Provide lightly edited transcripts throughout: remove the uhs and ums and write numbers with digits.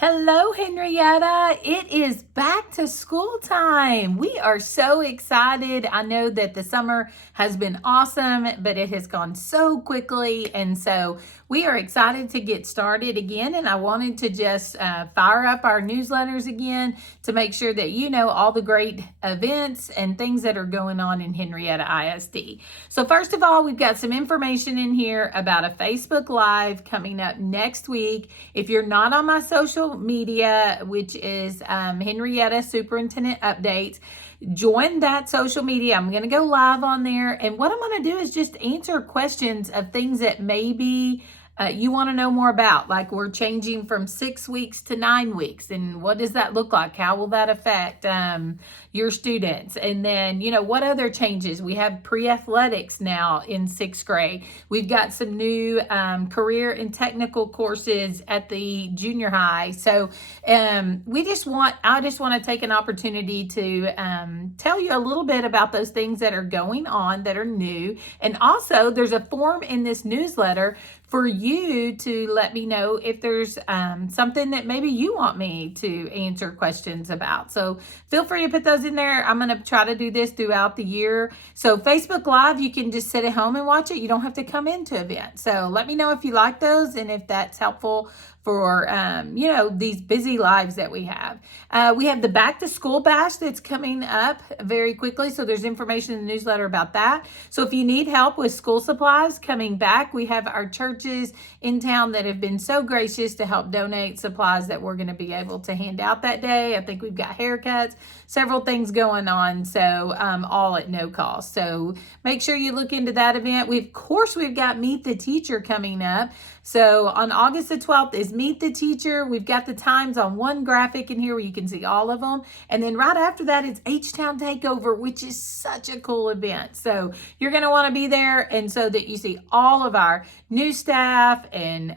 Hello, Henrietta. It is back to school time. We are so excited. I know that the summer has been awesome, but it has gone so quickly. And so we are excited to get started again. And I wanted to just fire up our newsletters again to make sure that you know all the great events and things that are going on in Henrietta ISD. So first of all, we've got some information in here about a Facebook Live coming up next week. If you're not on my social media, which is Henrietta Superintendent Updates, join that social media. I'm going to go live on there. And what I'm going to do is just answer questions of things that maybe you want to know more about. Like we're changing from 6 weeks to 9 weeks. And what does that look like? How will that affect your students? And then, what other changes? We have pre-athletics now in 6th grade. We've got some new career and technical courses at the junior high. So I just want to take an opportunity to tell you a little bit about those things that are going on that are new. And also there's a form in this newsletter for you to let me know if there's something that maybe you want me to answer questions about. So feel free to put those in there. I'm going to try to do this throughout the year. So Facebook Live, you can just sit at home and watch it. You don't have to come into events. So let me know if you like those and if that's helpful for, these busy lives that we have. We have the back to school bash that's coming up very quickly. So there's information in the newsletter about that. So if you need help with school supplies coming back, we have our churches in town that have been so gracious to help donate supplies that we're going to be able to hand out that day. I think we've got haircuts, several things going on. So all at no cost. So make sure you look into that event. We've got Meet the Teacher coming up. So on August the 12th is Meet the Teacher. We've got the times on one graphic in here where you can see all of them. And then right after that is H-Town Takeover, which is such a cool event. So you're going to want to be there, and so that you see all of our new staff and,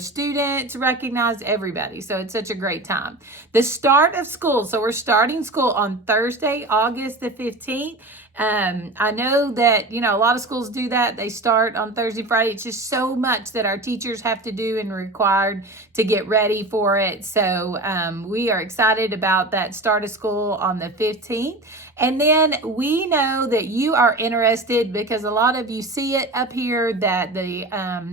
students, recognize everybody. So it's such a great time. The start of school. So we're starting school on Thursday, August the 15th. I know that, a lot of schools do that. They start on Thursday, Friday. It's just so much that our teachers have to do and required to get ready for it. So we are excited about that start of school on the 15th. And then we know that you are interested because a lot of you see it up here that the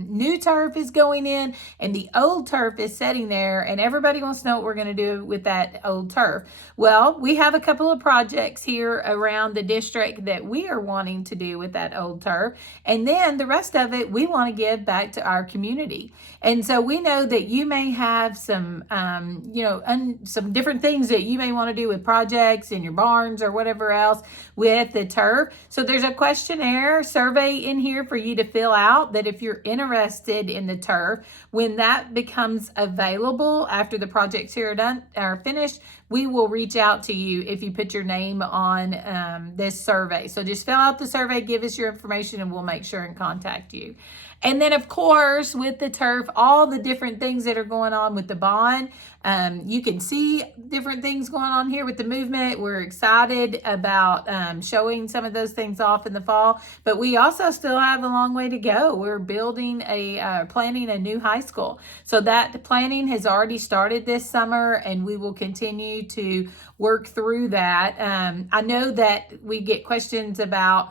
new turf is going in and the old turf is sitting there, and everybody wants to know what we're going to do with that old turf. Well, we have a couple of projects here around the district that we are wanting to do with that old turf. And then the rest of it, we want to give back to our community. And so we know that you may have some, some different things that you may want to do with projects in your barns or whatever else with the turf. So there's a questionnaire survey in here for you to fill out that if you're interested in the turf, when that becomes available after the projects here are finished, we will reach out to you if you put your name on this survey. So just fill out the survey, give us your information, and we'll make sure and contact you. And then, of course, with the turf, all the different things that are going on with the bond. You can see different things going on here with the movement. We're excited about showing some of those things off in the fall, but we also still have a long way to go. We're building planning a new high school. So that planning has already started this summer, and we will continue to work through that. I know that we get questions about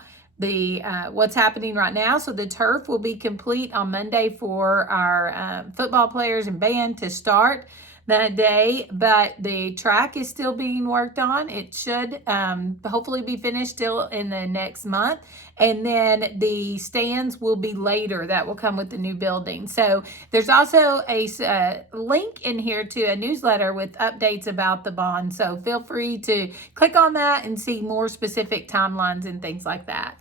what's happening right now. So the turf will be complete on Monday for our football players and band to start that day, but the track is still being worked on. It should hopefully be finished still in the next month. And then the stands will be later. That will come with the new building. So there's also a link in here to a newsletter with updates about the bond. So feel free to click on that and see more specific timelines and things like that.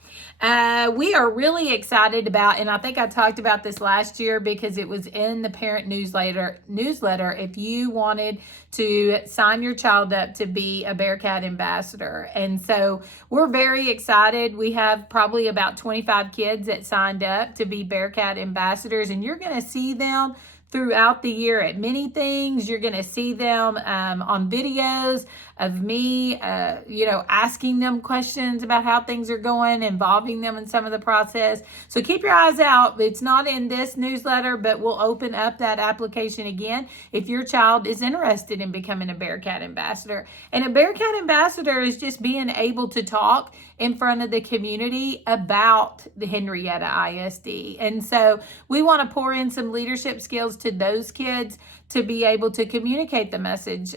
We are really excited about, and I think I talked about this last year because it was in the parent newsletter. If you wanted to sign your child up to be a Bearcat ambassador. And so we're very excited. We have probably about 25 kids that signed up to be Bearcat ambassadors, and you're going to see them throughout the year at many things. You're going to see them on videos of me, asking them questions about how things are going, involving them in some of the process. So keep your eyes out. It's not in this newsletter, but we'll open up that application again if your child is interested in becoming a Bearcat ambassador. And a Bearcat ambassador is just being able to talk in front of the community about the Henrietta ISD. And so we want to pour in some leadership skills to those kids to be able to communicate the message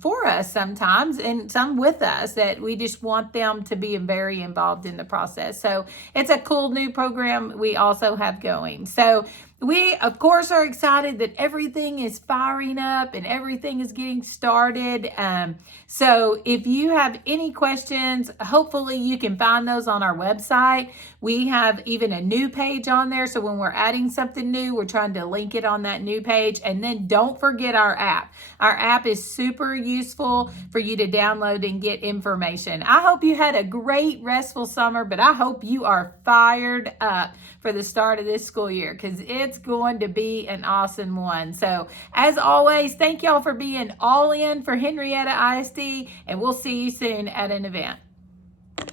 for us sometimes, and some with us, that we just want them to be very involved in the process. So it's a cool new program we also have going. So we, of course, are excited that everything is firing up and everything is getting started. So if you have any questions, hopefully you can find those on our website. We have even a new page on there. So when we're adding something new, we're trying to link it on that new page. And then don't forget our app. Our app is super useful for you to download and get information. I hope you had a great, restful summer, but I hope you are fired up for the start of this school year, because it's going to be an awesome one. So as always, thank y'all for being all in for Henrietta ISD, and we'll see you soon at an event.